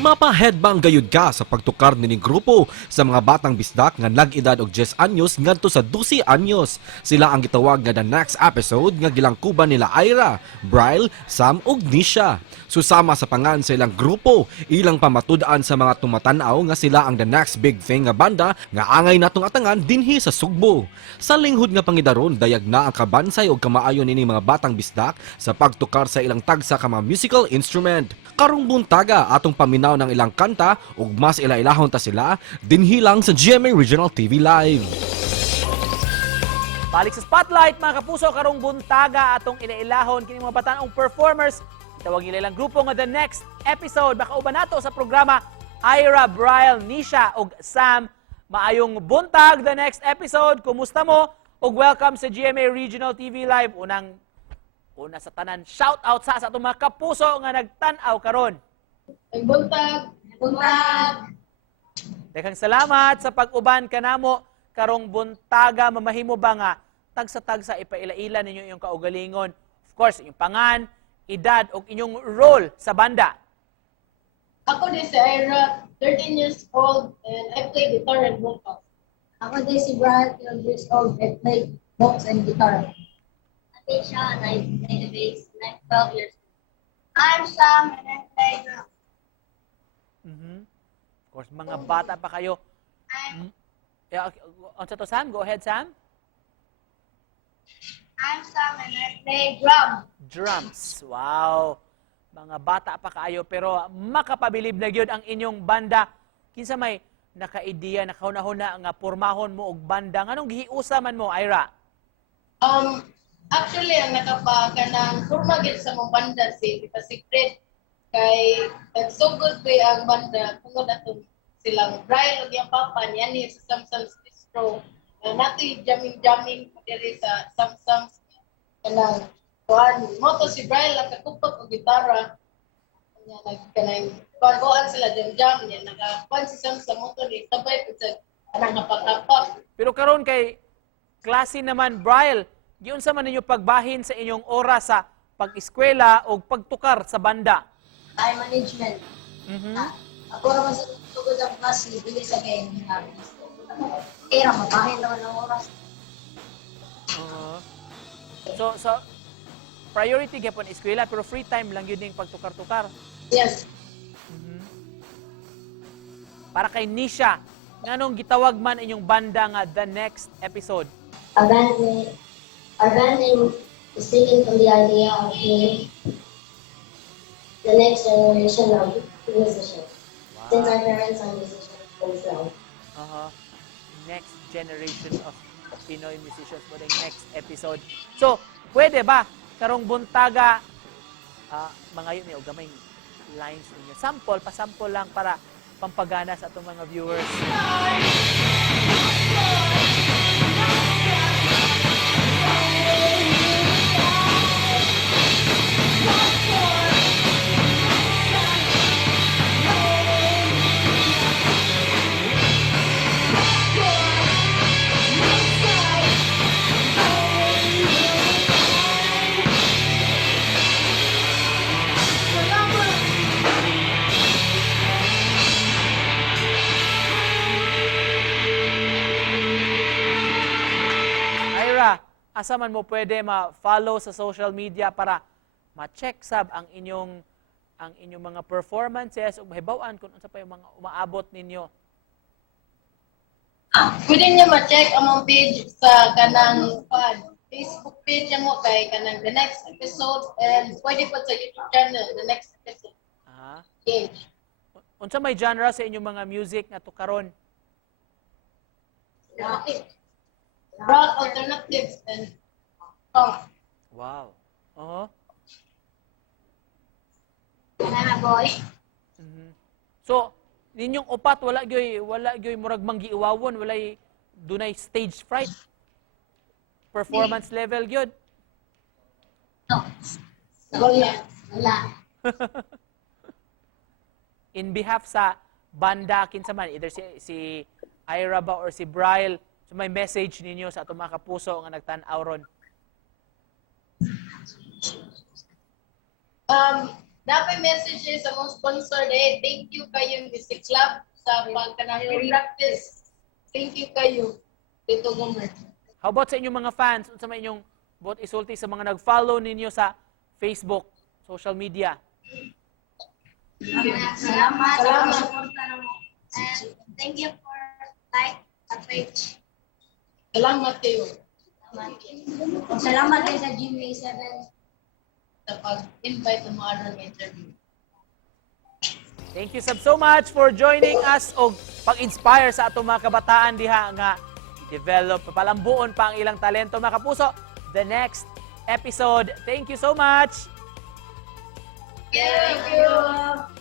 Mapa-headbang gayud ka sa pagtukar nining grupo sa mga batang bisdak nga nag-edad og 10 anyos ngadto sa 12 anyos. Sila ang gitawag nga the next episode nga gilangkuban nila Ira, Bryle, Sam ug Nisha. Susama sa pangan sa ilang grupo, ilang pamatud-an sa mga tumatan-aw nga sila ang the next big thing nga banda nga angay natong atangan dinhi sa Sugbo. Sa linghod nga pangidaron, dayag na ang kabansay ug kamaayon nining mga batang bisdak sa pagtukar sa ilang tagsa ka mga musical instrument. Karong buntaga atong paminaw ng ilang kanta ug mas ilailahon ta sila dinhi lang sa GMA Regional TV Live. Balik sa spotlight mga kapuso, karong buntaga atong ilailahon kini mga bataong performers. Itawag nila ilang grupo nga the next episode. Baka uban nato sa programa Ira, Bryle, Nisha ug Sam. Maayong buntag the next episode. Kumusta mo? Ug welcome sa GMA Regional TV Live. Una sa tanan, shout out sa atong mga kapuso nga nagtan-aw karon. Buntag! Buntag! Daghang salamat sa pag-uban kanamo karong buntaga. Mamahimo ba nga tagsa-tagsa ipailaila ninyo inyong kaugalingon? Of course, inyong pangan, edad ug inyong role sa banda. Ako din si Ira, 13 years old, and I play guitar and vocals. Ako din si Brad, 12 years old, and play box and guitar. I'm Sean, I play the bass, and I'm 12 years old. I'm Sam, and I play drums. Of course, mga bata pa kayo. On sa to, Sam? Go ahead, Sam. I'm Sam, and I play drums. Drums. Wow. Mga bata pa kayo, pero makapabilib na gyud ang inyong banda. Kinsa may naka-ideya, nakahuna-huna nga pormahon mo og banda. Nganong gihiusa man mo, Ira? Actually, ang nakapakanang purmagit sa mong banda si Tita Secret kay nagsugod ko ang banda kung natong silang Bryle ug yung papa niya ni sa Samsung's Bistro. Nato yung jamming diri sa Samsung's kanang kuan mo to si Bryle ang kakupot og gitara. Kanya nagkanang bagoan sila jam niya nakakuan si Samsung mo to ni sabay pud sa kanang hapak-hapak. Pero karon kay klase naman, Bryle, giunsa man ninyo pagbahin sa inyong oras sa pag-eskwela o pagtukar sa banda? Time management. Ako naman sa tugod ang klase, bili sa game. Kaya mabahin naman ang oras. So priority gyapon eskwela pero free time lang yun yung pagtukar-tukar. Yes. Para kay Nisha, nganong gitawag man inyong banda nga the next episode? Our band name is taken from the idea of being the next generation of musicians. Since our parents are musicians themselves. Next generation of Pinoy musicians mo yung next episode. So, pwede ba karong buntaga mga yun o gamay lines ninyo? Sample, pasample lang para pampagana sa atong mga viewers. Asa man mo pwede ma-follow sa social media para ma-check sab ang inyong mga performances ug mahibaw-an kung unsa pa yung mga umaabot ninyo. Pwede niyo ma-check ang mong page sa kanang Facebook page mo kay kanang the next episode and pwede pa sa YouTube channel the next episode. Page. Unsa may genre sa inyong mga music nga tukaron? Rock, alternatives, and pop. Wow. Banana boy. So, ninyong upat wala gyoy murag manggiiwawon, walay dunay stage fright. Performance level gyud. No. Wala. In behalf sa banda kinsa man, either si Ira ba or si Bryle, so may message ninyo sa atong mga kapuso nga nagtan-aw ron. Napay messages sa mga sponsor thank you kayo Music Club sa pagkanang practice. Thank you kayo. Dito Gomer. How about sa inyong mga fans? Unsa may inyong bot isulti sa mga nag-follow ninyo sa Facebook, social media? Salamat sa pagsuporta mo. And thank you for like sa page. Salamat kayo Salamat din sa GMA7. sa pag-invite ng mga arang interview. Thank you so much for joining us o pag-inspire sa atong mga kabataan diha nga develop palambuon pa ang ilang talento mga kapuso. The next episode. Thank you so much. Thank you.